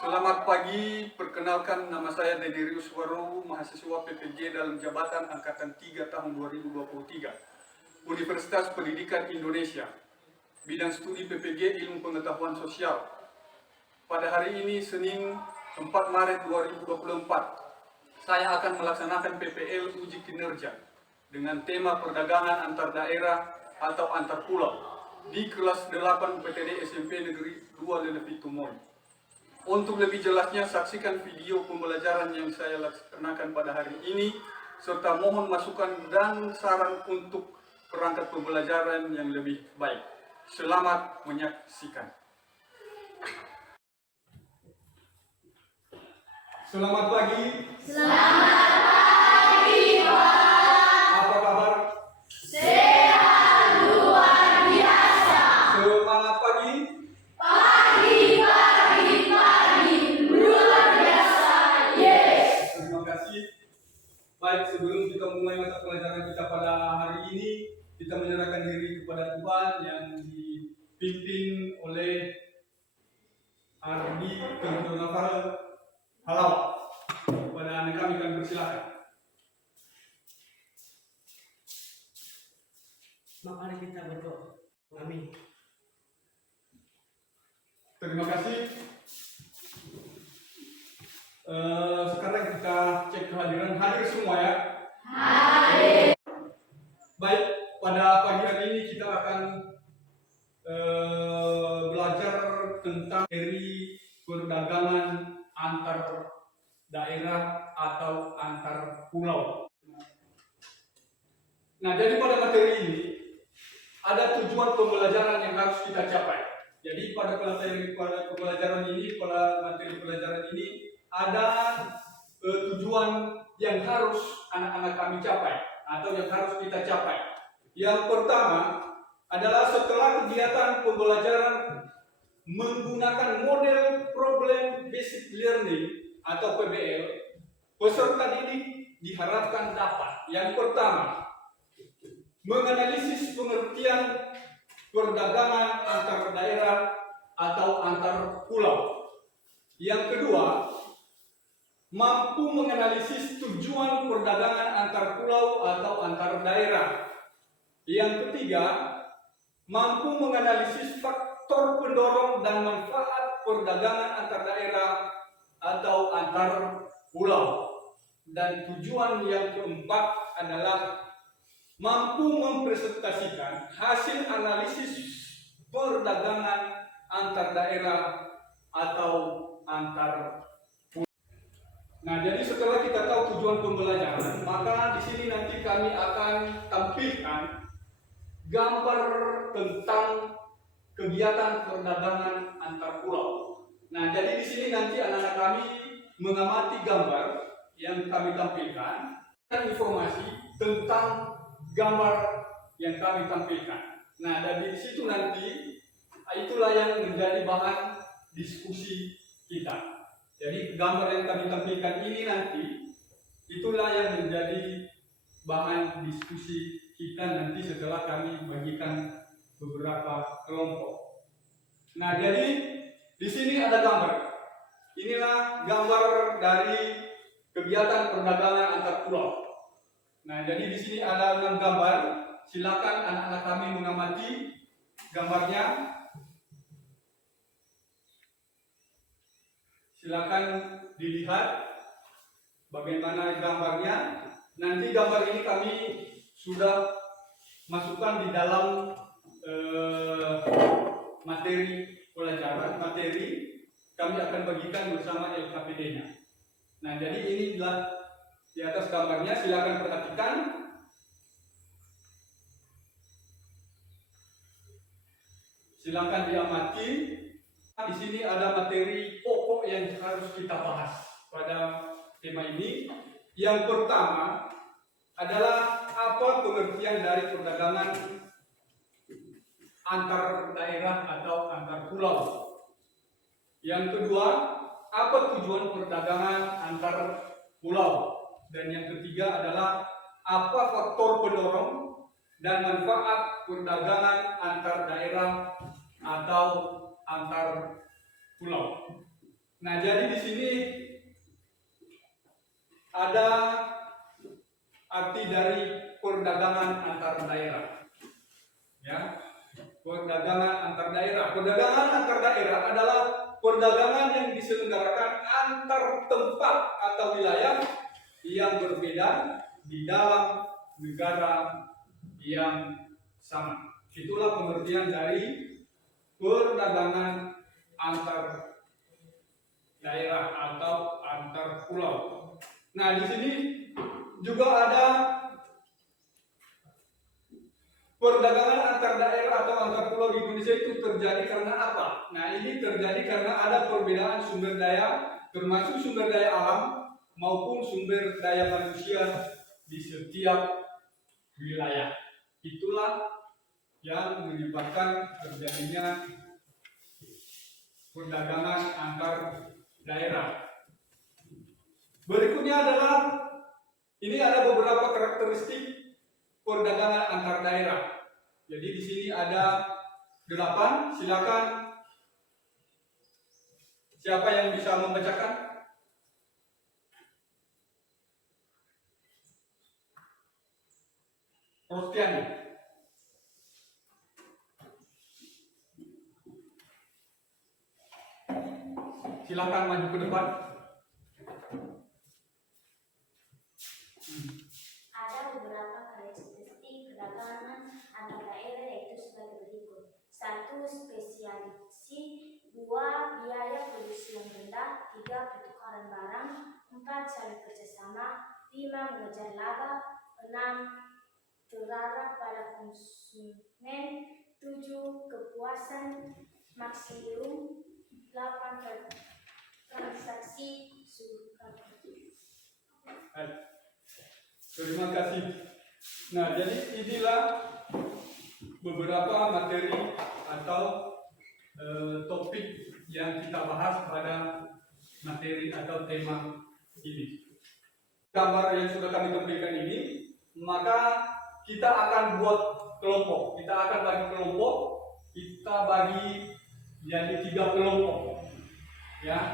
Selamat pagi, perkenalkan nama saya Dedi Riuswaro, mahasiswa PPG dalam jabatan Angkatan 3 tahun 2023, Universitas Pendidikan Indonesia, bidang studi PPG Ilmu Pengetahuan Sosial. Pada hari ini, Senin 4 Maret 2024, saya akan melaksanakan PPL Uji Kinerja dengan tema perdagangan antar daerah atau antar pulau di kelas 8 UPTD SMP Negeri 2 Lelepitumon. Untuk lebih jelasnya, saksikan video pembelajaran yang saya laksanakan pada hari ini, serta mohon masukan dan saran untuk perangkat pembelajaran yang lebih baik. Selamat menyaksikan. Selamat pagi. Selamat pagi, Pak. Apa kabar? Sehat luar biasa. Semangat pagi. Pagi, luar biasa. Yes. Terima kasih. Baik, sebelum kita mulai mata pelajaran kita pada hari ini, kita menyerahkan diri kepada Tuhan yang dipimpin oleh Ardi Kentonafal Halau. Kepada anak kami persilakan. Mari kita berdoa. Amin. Terima kasih. Sekarang kita cek kehadiran. Hadir semua ya? Hadir. Baik, pada pagi hari ini kita akan belajar tentang teori perdagangan antar daerah atau antar pulau. Nah, jadi pada materi ini ada tujuan pembelajaran yang harus kita capai. Jadi pada pembelajaran ini, pada materi pelajaran ini ada tujuan yang harus anak-anak kami capai atau yang harus kita capai. Yang pertama adalah setelah kegiatan pembelajaran menggunakan model problem basic learning atau PBL, peserta didik diharapkan dapat yang pertama menganalisis pengertian perdagangan antar daerah atau antar pulau. Yang kedua, mampu menganalisis tujuan perdagangan antar pulau atau antar daerah. Yang ketiga, mampu menganalisis faktor pendorong dan manfaat perdagangan antar daerah atau antar pulau. Dan tujuan yang keempat adalah mampu mempresentasikan hasil analisis perdagangan antar daerah atau antar pulau. Nah, jadi setelah kita tahu tujuan pembelajaran, maka di sini nanti kami akan tampilkan gambar tentang kegiatan perdagangan antar pulau. Nah, jadi di sini nanti anak-anak kami mengamati gambar yang kami tampilkan dan informasi tentang gambar yang kami tampilkan. Nah, dari situ nanti itulah yang menjadi bahan diskusi kita. Jadi gambar yang kami tampilkan ini nanti itulah yang menjadi bahan diskusi kita nanti setelah kami bagikan beberapa kelompok. Nah, jadi di sini ada gambar. Inilah gambar dari kegiatan perdagangan antar pulau. Nah, jadi di sini ada 6 gambar. Silakan anak-anak kami mengamati gambarnya. Silakan dilihat bagaimana gambarnya. Nanti gambar ini kami sudah masukkan di dalam materi pelajaran. Materi kami akan bagikan bersama LKPD-nya. Nah, jadi inilah di atas gambarnya, silakan perhatikan. Silakan diamati. Di sini ada materi pokok yang harus kita bahas pada tema ini. Yang pertama adalah apa pengertian dari perdagangan antar daerah atau antar pulau. Yang kedua, apa tujuan perdagangan antar pulau. Dan yang ketiga adalah apa faktor pendorong dan manfaat perdagangan antar daerah atau antar pulau. Nah, jadi di sini ada arti dari perdagangan antar daerah. Ya, perdagangan antar daerah. Perdagangan antar daerah adalah perdagangan yang diselenggarakan antar tempat atau wilayah yang berbeda di dalam negara yang sama. Itulah pengertian dari perdagangan antar daerah atau antar pulau. Nah, di sini juga ada perdagangan antar daerah atau antar pulau di Indonesia itu terjadi karena apa? Nah, ini terjadi karena ada perbedaan sumber daya, termasuk sumber daya alam maupun sumber daya manusia di setiap wilayah. Itulah yang menyebabkan terjadinya perdagangan antar daerah. Berikutnya adalah ini ada beberapa karakteristik perdagangan antar daerah. Jadi di sini ada 8. Silakan siapa yang bisa membacakan? Rostiani. Silakan maju ke depan. Ada beberapa karakteristik perdagangan antar daerah yaitu sebagai berikut. 1. Spesialisasi. 2. Biaya produksi yang rendah. 3. Pertukaran barang. 4. Saling kerjasama. 5. Mengejar laba. 6. Terarah pada konsumen. 7. Kepuasan maksimum. 8. Transaksi suka. Terima kasih. Nah, jadi inilah beberapa materi atau topik yang kita bahas pada materi atau tema ini. Gambar yang sudah kami tampilkan ini, maka kita akan buat kelompok. Kita akan bagi kelompok. Kita bagi jadi 3 kelompok. Ya,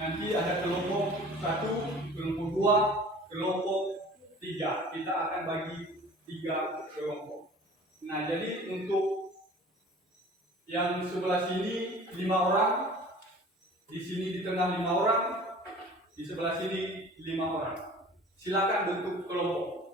nanti ada kelompok 1, kelompok 2, kelompok 3. Kita akan bagi 3 kelompok. Nah, jadi untuk yang sebelah sini 5 orang, di sini di tengah 5 orang, di sebelah sini 5 orang. Silakan bentuk kelompok.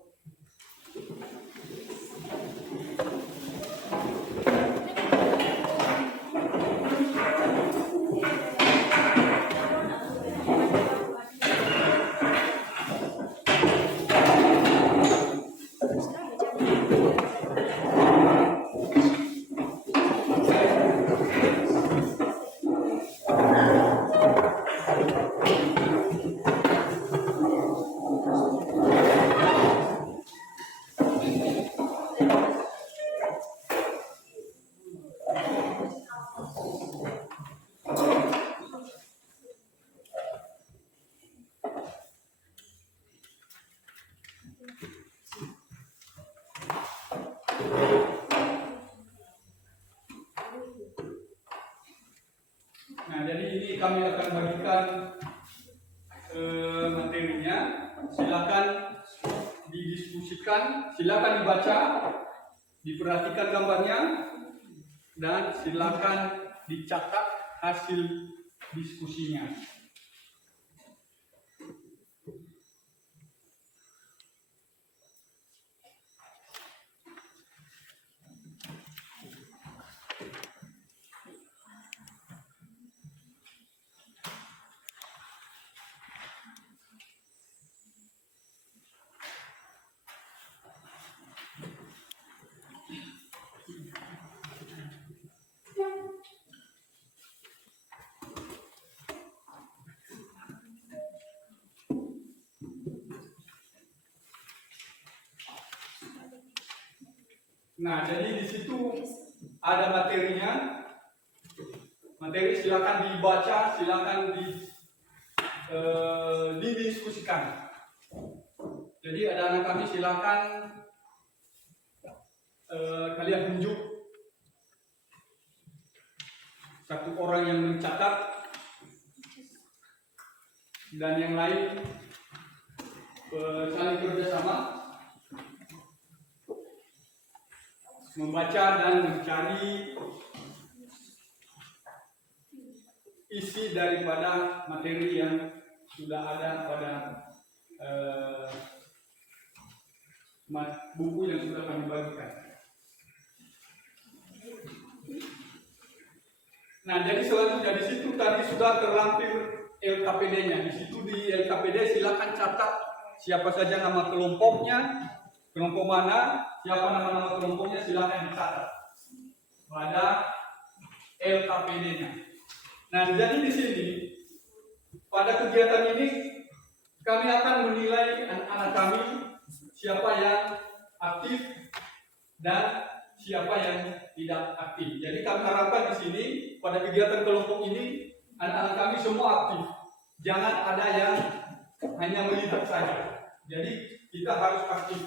Nah, jadi ini kami akan bagikan materinya. Silakan didiskusikan, silakan dibaca, diperhatikan gambarnya, dan silakan dicatat hasil diskusinya. Nah, jadi di situ ada materinya. Materi silakan dibaca, silakan didiskusikan. Jadi ada anak kami, silakan kalian tunjuk satu orang yang mencatat dan yang lain saling kerjasama membaca dan mencari isi daripada materi yang sudah ada pada buku yang sudah kami bagikan. Nah, jadi selanjutnya di situ tadi sudah terlampir LKPD-nya. Di situ di LKPD silakan catat siapa saja nama kelompoknya, kelompok mana, siapa nama-nama kelompoknya silakan dicatat pada LKPD-nya. Nah, jadi di sini pada kegiatan ini kami akan menilai anak-anak kami siapa yang aktif dan siapa yang tidak aktif. Jadi kami harapkan di sini pada kegiatan kelompok ini anak-anak kami semua aktif. Jangan ada yang hanya melihat saja. Jadi kita harus aktif.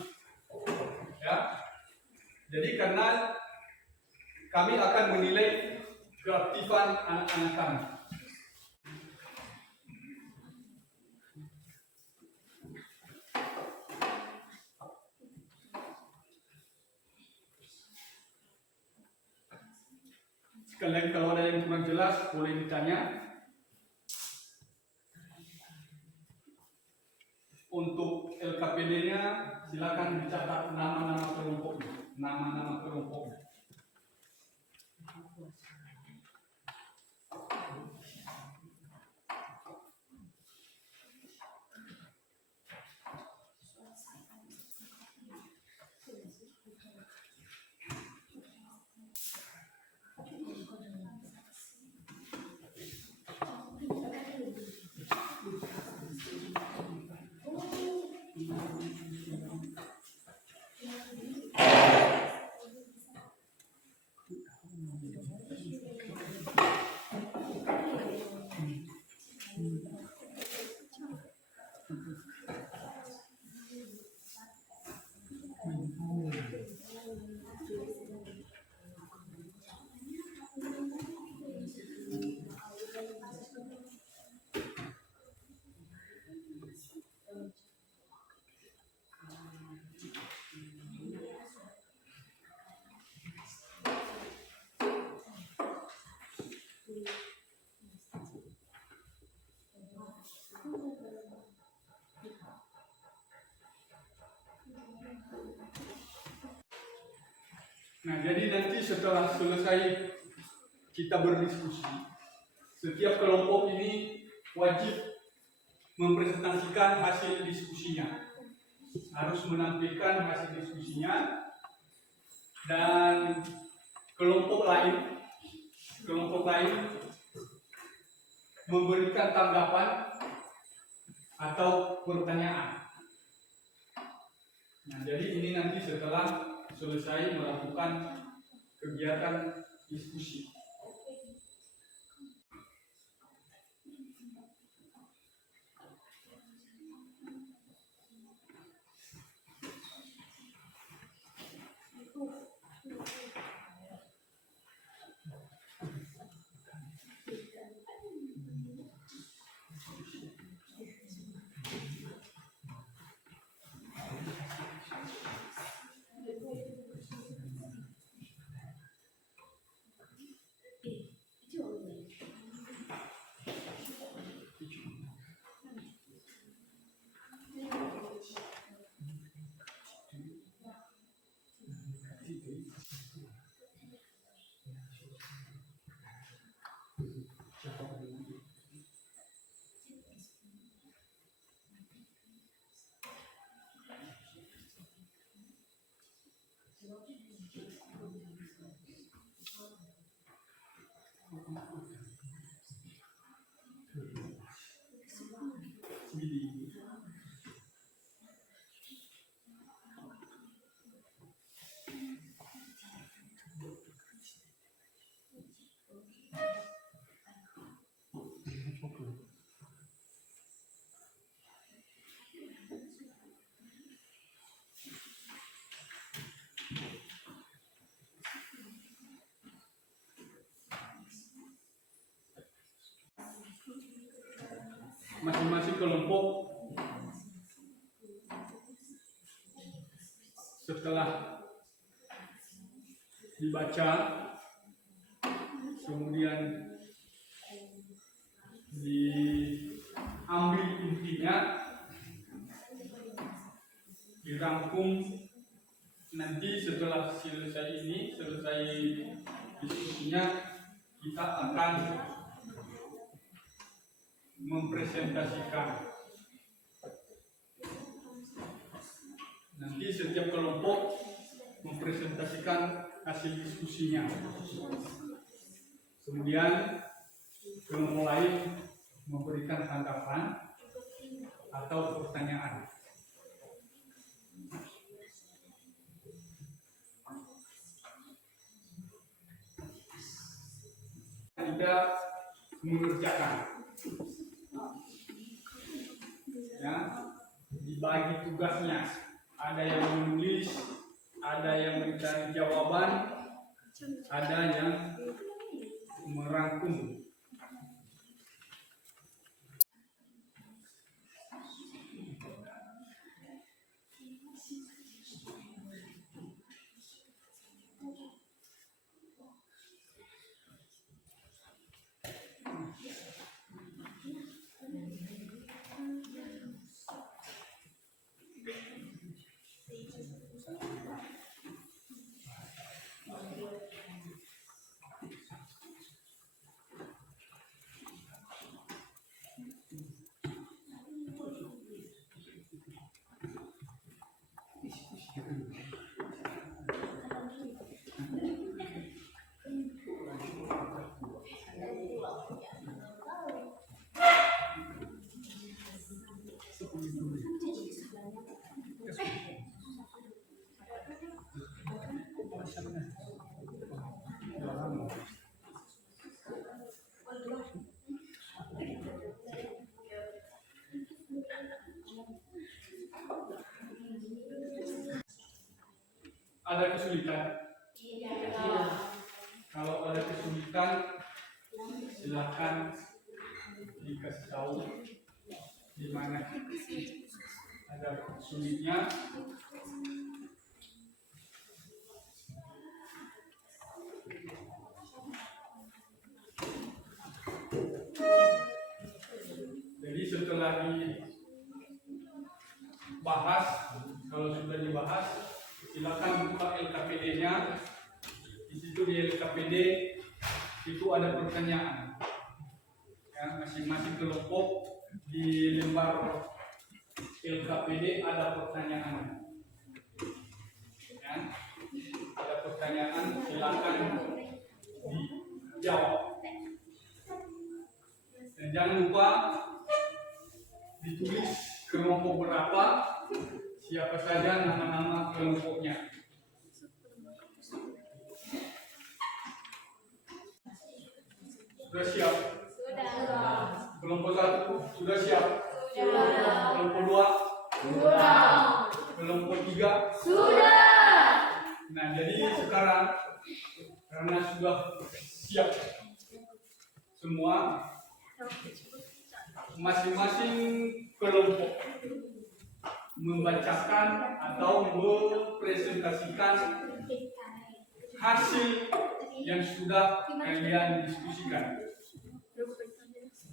Ya. Jadi karena kami akan menilai keaktifan anak-anak kami. Sekalian kalau ada yang kurang jelas boleh ditanya. Untuk LKPD-nya silakan dicatat nama-nama kelompoknya, nama-nama kelompoknya. Nah, jadi nanti setelah selesai kita berdiskusi, setiap kelompok ini wajib mempresentasikan hasil diskusinya. Harus menampilkan hasil diskusinya, dan kelompok lain memberikan tanggapan atau pertanyaan. Nah, jadi ini nanti setelah selesai melakukan kegiatan diskusi. masing-masing kelompok setelah dibaca, kemudian diambil intinya, dirangkum. Nanti setelah selesai diskusinya, kita akan mempresentasikan. Nanti setiap kelompok mempresentasikan hasil diskusinya. Kemudian kelompok lain memberikan tanggapan atau pertanyaan. Tidak mengerjakan, ya, dibagi tugasnya. Ada yang menulis, ada yang mencari jawaban, ada yang merangkum. Ada kesulitan? Kalau ada kesulitan, silakan dikasih tahu di mana ada sulitnya. Jadi setelah dibahas, kalau sudah dibahas, silakan buka LKPD-nya. Di situ di LKPD itu ada pertanyaan. Ya, masing-masing kelompok di lembar LKPD ada pertanyaan. Ya, ada pertanyaan, silakan dijawab. Dan jangan lupa ditulis kelompok berapa, siapa saja nama-nama kelompoknya. Sudah siap? Sudah. Kelompok 1 sudah siap? Sudah. Kelompok 2? Sudah. Kelompok 3? Sudah. Nah, jadi sekarang karena sudah siap semua, masing-masing kelompok membacakan atau mempresentasikan hasil yang sudah kalian diskusikan.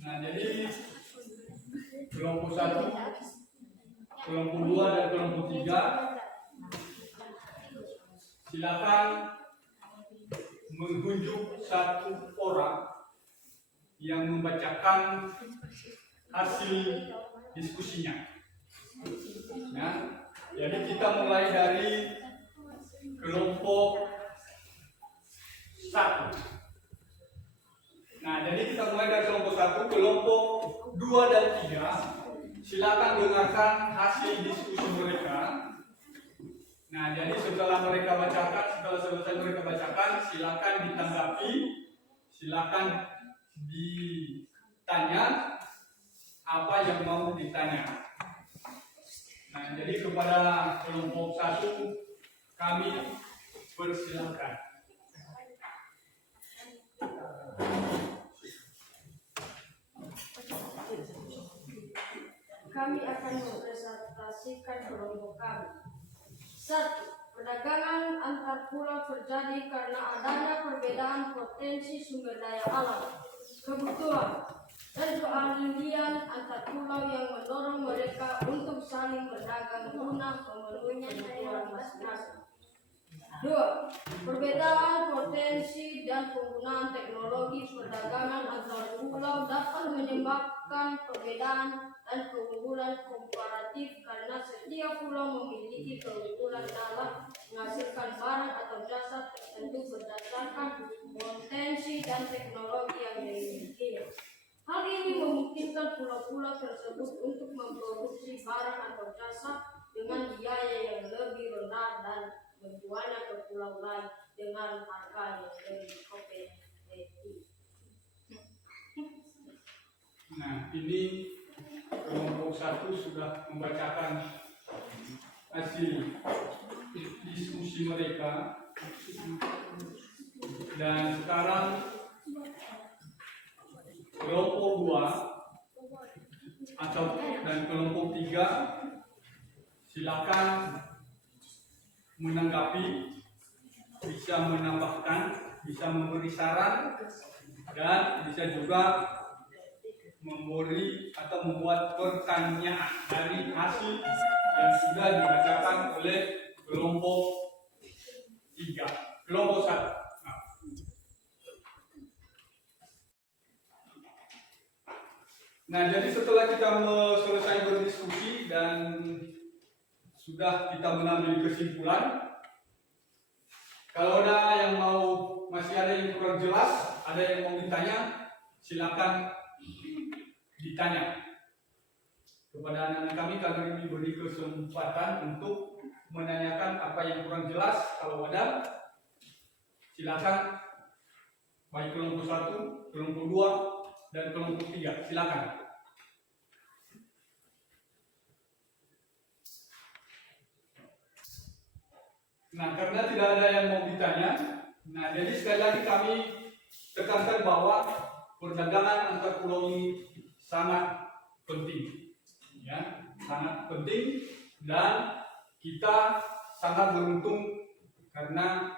Nah, jadi kelompok 1, kelompok 2 dan kelompok 3 silakan mengunjuk satu orang yang membacakan hasil diskusinya. Ya, jadi kita mulai dari kelompok 1. Nah, jadi kita mulai dari kelompok 1, kelompok 2 dan 3. Silakan dengarkan hasil diskusi mereka. Nah, jadi setelah selesai mereka bacakan, silakan ditanggapi, silakan ditanya apa yang mau ditanya. Nah, jadi kepada kelompok 1 kami persilakan. kami akan mempresentasikan kelompok kami. 1. Perdagangan antar pulau terjadi karena adanya perbedaan potensi sumber daya alam, kebutuhan, dan keahlian antar pulau yang mendorong mereka untuk saling berdagang guna memenuhi kebutuhan masing-masing. 2. Perbedaan potensi dan penggunaan teknologi perdagangan antar pulau dapat menyebabkan perbedaan dan keunggulan komparatif karena setiap pulau memiliki keunggulan dalam menghasilkan barang atau jasa tertentu berdasarkan potensi dan teknologi yang dimilikinya. Hal ini memungkinkan pulau-pulau tersebut untuk memproduksi barang atau jasa dengan biaya yang lebih rendah dan menjualnya ke pulau lain dengan harga yang lebih kompetitif. Nah, ini kelompok 1 sudah membacakan hasil diskusi mereka, dan sekarang kelompok 2 dan kelompok 3 silakan menanggapi, bisa menambahkan, bisa memberi saran, dan bisa juga memberi atau membuat pertanyaan dari hasil yang sudah dibacakan oleh kelompok 3, kelompok 1. Nah, jadi setelah kita selesai berdiskusi dan sudah kita mengambil kesimpulan, kalau ada yang masih ada yang kurang jelas, ada yang mau ditanya, silakan ditanya kepada anak-anak kami. Kami diberi kesempatan untuk menanyakan apa yang kurang jelas. Kalau ada, silakan, baik kelompok 1, kelompok 2, dan kelompok 3, silakan. Nah, karena tidak ada yang mau ditanya, nah jadi sekali lagi kami tekankan bahwa perdagangan antar pulau ini sangat penting, ya, sangat penting, dan kita sangat beruntung karena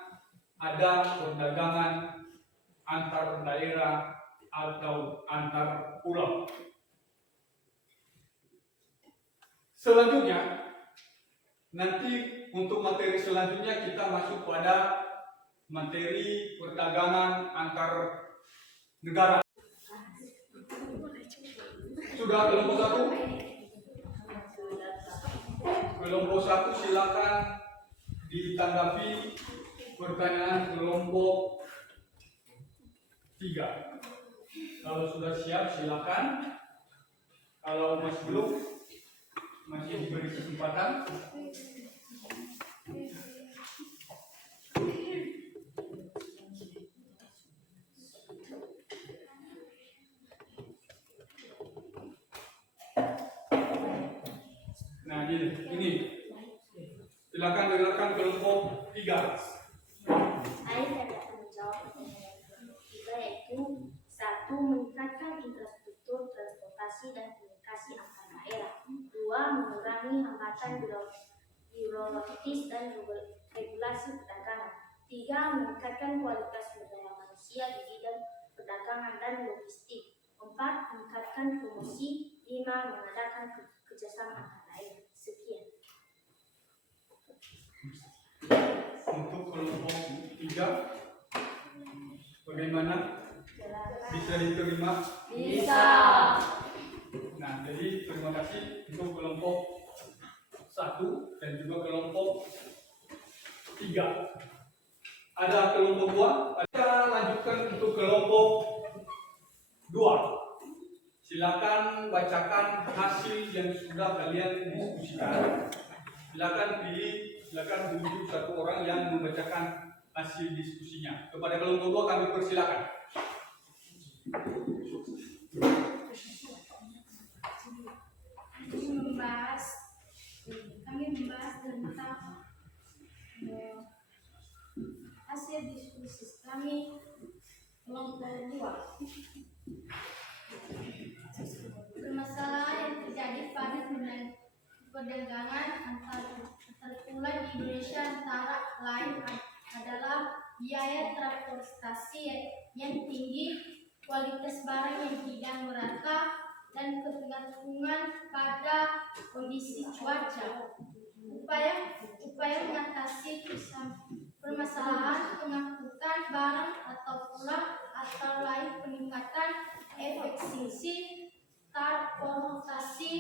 ada perdagangan antar daerah atau antar pulau. Selanjutnya, nanti untuk materi selanjutnya kita masuk pada materi perdagangan antar negara. Sudah kelompok 1? Kelompok 1 silakan ditanggapi pertanyaan kelompok 3. Kalau sudah siap silakan. Kalau masih belum, masih diberi kesempatan. Nah, ini silakan dengarkan kelompok 3. Saya dapat menjawab pertanyaan kelompok 3, yaitu 1. Meningkatkan infrastruktur transportasi dan komunikasi antar daerah. 2. Mengurangi hambatan birokratis dan regulasi perdagangan. 3. Meningkatkan kualitas sumber daya manusia di bidang perdagangan dan logistik. 4. Meningkatkan promosi. 5. Mengadakan kerjasama antar daerah. Sekian. Untuk kelompok 3, bagaimana? Bisa diterima? Bisa. Nah, jadi terima kasih untuk kelompok 1 dan juga kelompok 3. Ada kelompok 2. Kita lanjutkan untuk kelompok 2. Silakan bacakan hasil yang sudah kalian diskusikan. Silakan tunjuk satu orang yang membacakan hasil diskusinya. Kepada kelompok 2 kami persilakan. Kami membahas tentang hasil diskusi kami kelompok 2. Permasalahan yang terjadi pada lain adalah biaya transportasi yang tinggi, kualitas barang yang tidak merata, dan ketergantungan pada kondisi cuaca. Upaya mengatasi permasalahan pengangkutan barang atau pulang atau lain peningkatan efisiensi transportasi,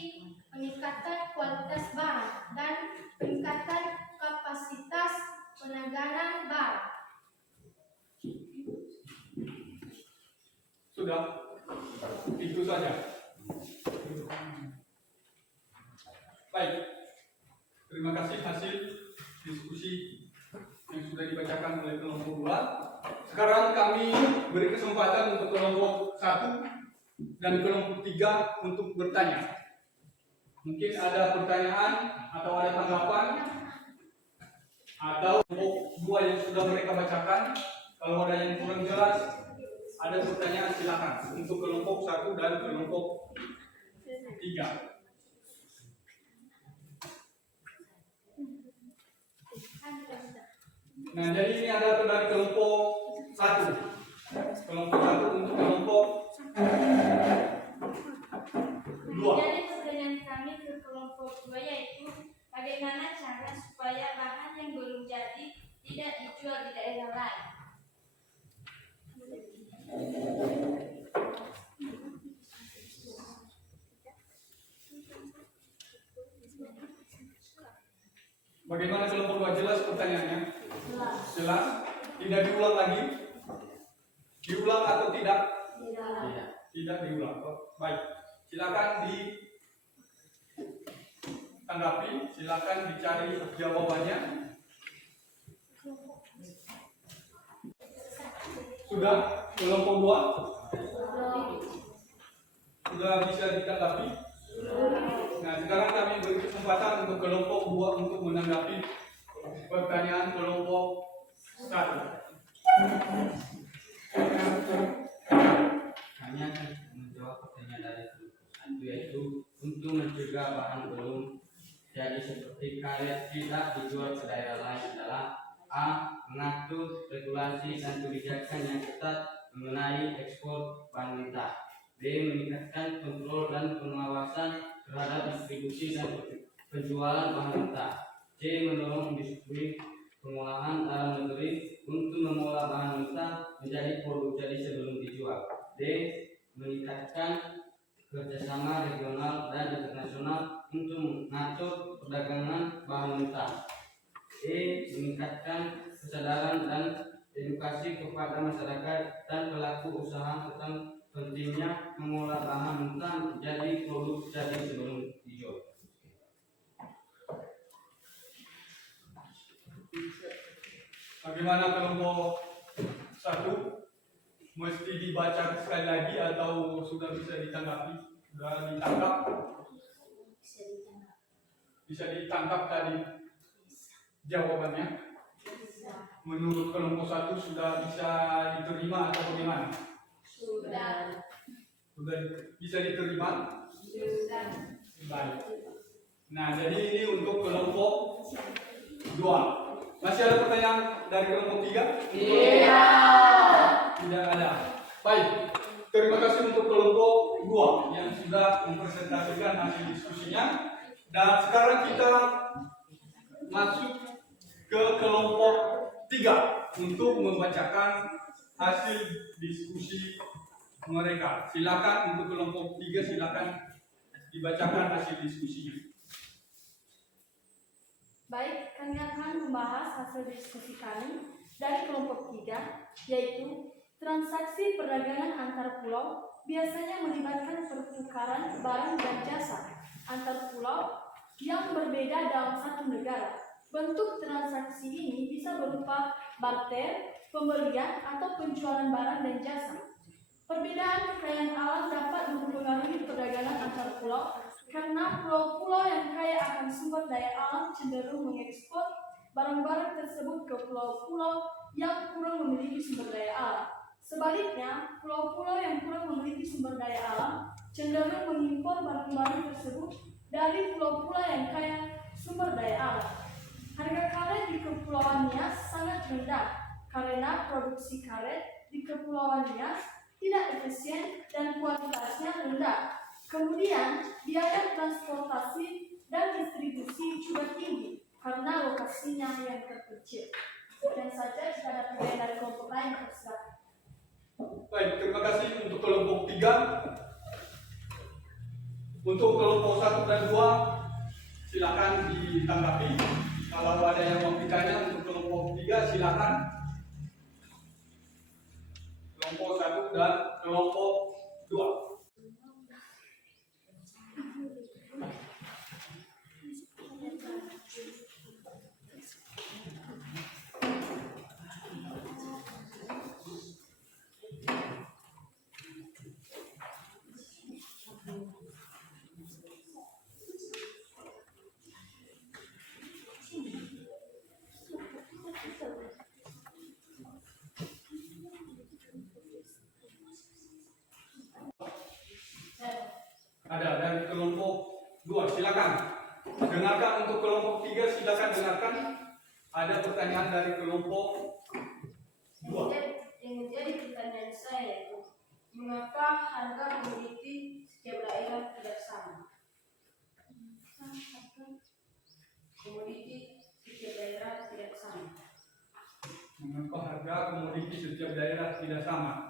peningkatan kualitas barang, dan peningkatan kapasitas penanganan barang. Sudah, itu saja. Baik, terima kasih hasil diskusi yang sudah dibacakan oleh kelompok 2. Sekarang kami beri kesempatan untuk kelompok 1 dan kelompok 3 untuk bertanya. Mungkin ada pertanyaan atau ada tanggapan, atau kelompok 2 yang sudah mereka bacakan. Kalau ada yang kurang jelas, ada pertanyaan, silakan untuk kelompok 1 dan kelompok 3. Nah, jadi ini ada dari kelompok 1. Kelompok 1 untuk kelompok 2. Jadi pertanyaan kami ke kelompok 2 yaitu bagaimana cara supaya bahan yang belum jadi tidak dijual di daerah lain. Bagaimana kelompok 2, jelas pertanyaannya? Jelas? Tidak diulang lagi? Diulang atau tidak? Tidak diulang. Oh, baik. Silakan ditanggapi, silakan dicari jawabannya. Sudah kelompok 2? Sudah bisa ditanggapi? Nah, sekarang kami beri kesempatan untuk kelompok 2 untuk menanggapi pertanyaan kelompok 1. Hanya akan menjawab pertanyaan dari kelompok 1, yaitu untuk mencegah bahan belum jadi seperti karet tidak dijual ke daerah lain adalah A. Mengatur regulasi dan kebijakan yang ketat mengenai ekspor bahan mentah. B. Meningkatkan kontrol dan pengawasan terhadap distribusi dan penjualan bahan mentah. C. Mendorong industri pengolahan dalam negeri untuk mengolah bahan mentah menjadi produk jadi sebelum dijual. D. Meningkatkan kerjasama regional dan internasional untuk mengatur perdagangan bahan mentah. E. Meningkatkan kesadaran dan edukasi kepada masyarakat dan pelaku usaha tentang pentingnya mengolah bahan mentah menjadi produk jadi sebelum dijual. Bagaimana kelompok 1? Mesti dibaca sekali lagi atau sudah bisa ditanggapi? Sudah ditangkap? Bisa ditangkap tadi jawabannya? Menurut kelompok 1 sudah bisa diterima atau bagaimana? Sudah. Sudah bisa diterima? Sudah. Baik. Nah, jadi ini untuk kelompok 2. Masih ada pertanyaan dari kelompok 3? Iya. Tidak ada. Baik. Terima kasih untuk kelompok 2 yang sudah mempresentasikan hasil diskusinya. Dan sekarang kita masuk ke kelompok 3 untuk membacakan hasil diskusi mereka. Silakan untuk kelompok 3, silakan dibacakan hasil diskusinya. Baik, kami akan membahas hasil diskusi kami dari kelompok 3, yaitu transaksi perdagangan antar pulau biasanya melibatkan pertukaran barang dan jasa antar pulau yang berbeda dalam satu negara. Bentuk transaksi ini bisa berupa barter, pembelian, atau penjualan barang dan jasa. Perbedaan kekayaan alam dapat mempengaruhi perdagangan antar pulau karena pulau-pulau yang kaya akan sumber daya alam cenderung mengekspor barang-barang tersebut ke pulau-pulau yang kurang memiliki sumber daya alam. Sebaliknya, pulau-pulau yang kurang memiliki sumber daya alam cenderung mengimpor barang-barang tersebut dari pulau-pulau yang kaya sumber daya alam. Harga karet di Kepulauan Nias sangat rendah karena produksi karet di Kepulauan Nias tidak efisien dan kualitasnya rendah. Kemudian, biaya transportasi dan distribusi juga tinggi karena lokasinya yang terpencil. Dan saja jika ada pertanyaan dari kelompok lain, silakan. Baik, terima kasih untuk kelompok 3. Untuk kelompok 1 dan 2, silakan ditanggapi. Kalau ada yang mau ditanya untuk kelompok 3, silakan. Kelompok 1 dan kelompok 2. Ada dari kelompok 2, silakan. Dengarkan untuk kelompok 3, silakan dengarkan. Ada pertanyaan dari kelompok 2. Yang menjadi pertanyaan saya yaitu, mengapa harga komoditi setiap daerah tidak sama? Komoditi setiap daerah tidak sama. Mengapa harga komoditi setiap daerah tidak sama?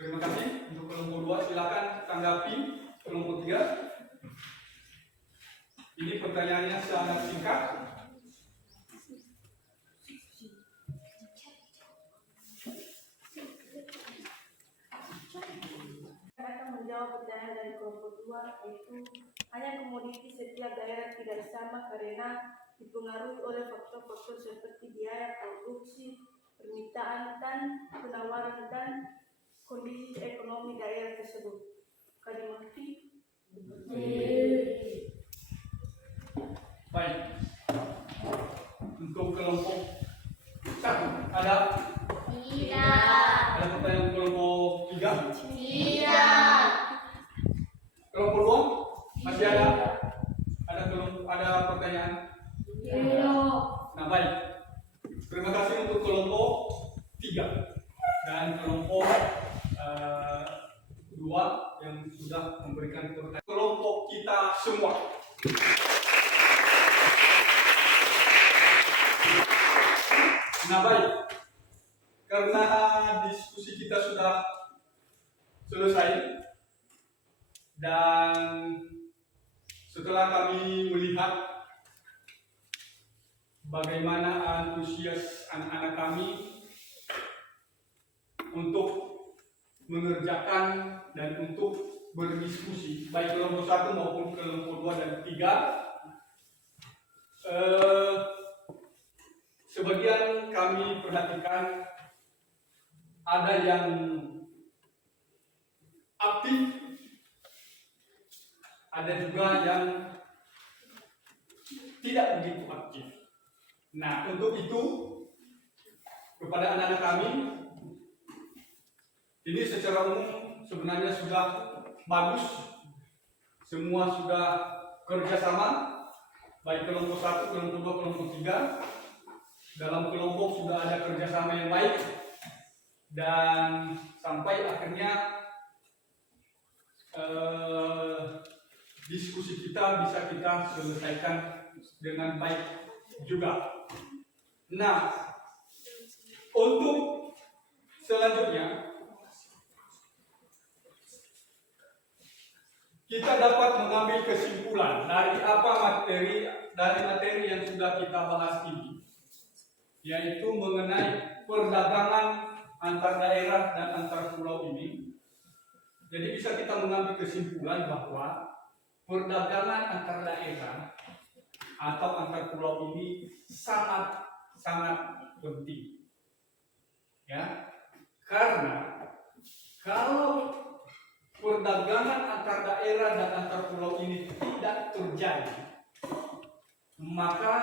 Terima kasih. Untuk kelompok 2, silakan tanggapi. Kelompok 3. Ini pertanyaannya sangat singkat. Saya akan menjawab pertanyaan dari kelompok 2, yaitu hanya komoditi setiap daerah tidak sama karena dipengaruhi oleh faktor-faktor seperti biaya produksi, permintaan dan penawaran dan kondisi ekonomi daerah tersebut. Kan dimengerti? Baik. Untuk kelompok 1, ada? Tidak. Ada pertanyaan kelompok 3? Tidak. Kelompok 2? Masih ada? Ada pertanyaan? Nah, baik. Terima kasih untuk kelompok 3 dan kelompok 2 yang sudah memberikan pertanyaan. Kelompok kita semua. Nah, baik. Karena diskusi kita sudah selesai dan setelah kami melihat bagaimana antusias anak-anak kami untuk mengerjakan dan untuk berdiskusi, baik kelompok 1 maupun kelompok 2 dan 3, sebagian kami perhatikan ada yang aktif, ada juga yang tidak begitu aktif. Nah, untuk itu kepada anak-anak kami, ini secara umum sebenarnya sudah bagus, semua sudah kerjasama, baik kelompok 1, kelompok 2, kelompok 3. Dalam kelompok sudah ada kerjasama yang baik dan sampai akhirnya diskusi kita bisa kita selesaikan dengan baik juga. Nah, untuk selanjutnya kita dapat mengambil kesimpulan dari materi yang sudah kita bahas ini, yaitu mengenai perdagangan antar daerah dan antar pulau ini. Jadi bisa kita mengambil kesimpulan bahwa perdagangan antar daerah atau antar pulau ini sangat penting, ya, karena kalau perdagangan antar daerah dan antar pulau ini tidak terjadi, maka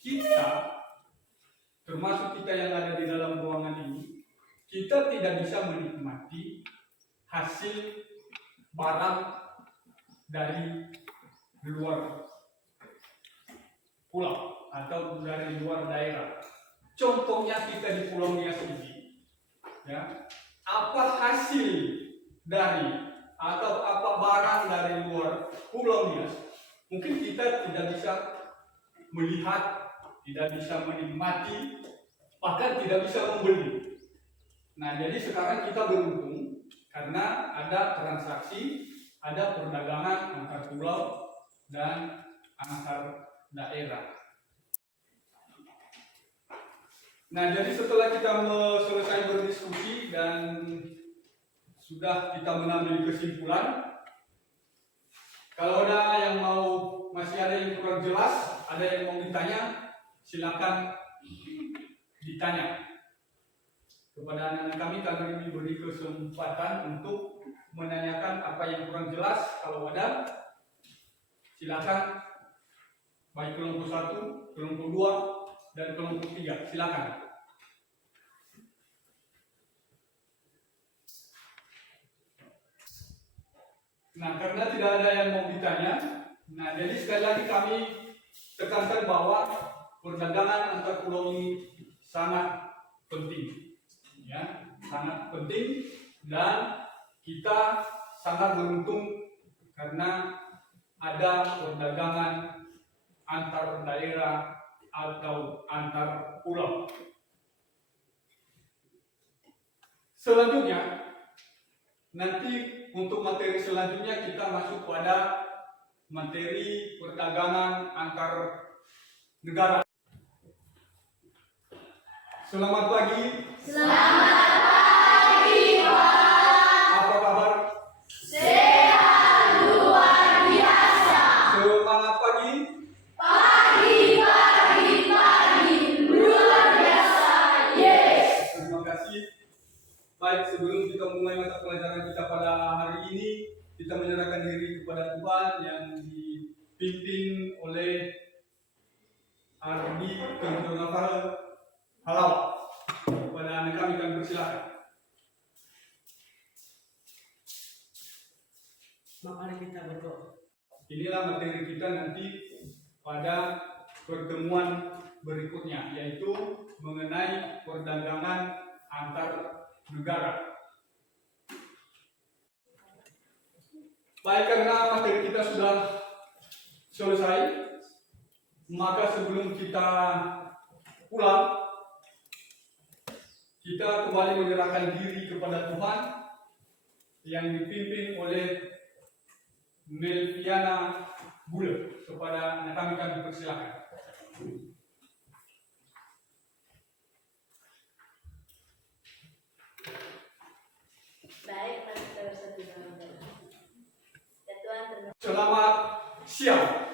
kita, termasuk kita yang ada di dalam ruangan ini, kita tidak bisa menikmati hasil barang dari luar pulau atau dari luar daerah. Contohnya kita di Pulau Nias ini, ya, apa hasil dari atau apa barang dari luar Pulau Nias, mungkin kita tidak bisa melihat, tidak bisa menikmati, bahkan tidak bisa membeli. Nah, jadi sekarang kita beruntung karena ada transaksi, ada perdagangan antar pulau dan antar daerah. Nah, jadi setelah kita selesai berdiskusi dan sudah kita mengambil kesimpulan, kalau ada yang masih ada yang kurang jelas, ada yang mau ditanya, silakan ditanya kepada anak-anak kami. Kami diberi kesempatan untuk menanyakan apa yang kurang jelas. Kalau ada, silakan, baik kelompok 1, kelompok 2, dan kelompok 3, silakan. Nah, karena tidak ada yang mau ditanya, nah jadi sekali lagi kami tekankan bahwa perdagangan antar pulau ini sangat penting, ya, sangat penting, dan kita sangat beruntung karena ada perdagangan antar daerah atau antar pulau. Selanjutnya, nanti untuk materi selanjutnya kita masuk pada materi perdagangan antar negara. Selamat pagi. Selamat pagi, Pak. Apa kabar? Sehat luar biasa. Semangat pagi. Pagi, luar biasa. Yes. Terima kasih. Baik, sebelum kita mulai mata pelajaran kita pada hari ini, kita menyerahkan diri kepada Tuhan yang dipimpin oleh Ardi Kentonafal Halau. Kepada anak kami persilakan. Mari kita berdoa. Inilah materi kita nanti pada pertemuan berikutnya, yaitu mengenai perdagangan antar negara. Baik, karena materi kita sudah selesai, maka sebelum kita pulang, kita kembali menyerahkan diri kepada Tuhan yang dipimpin oleh Melviana Bule. Kepada anak kami persilakan. Baik, mari kita bersatu dalam doa. Ya Tuhan, terima Selamat siang.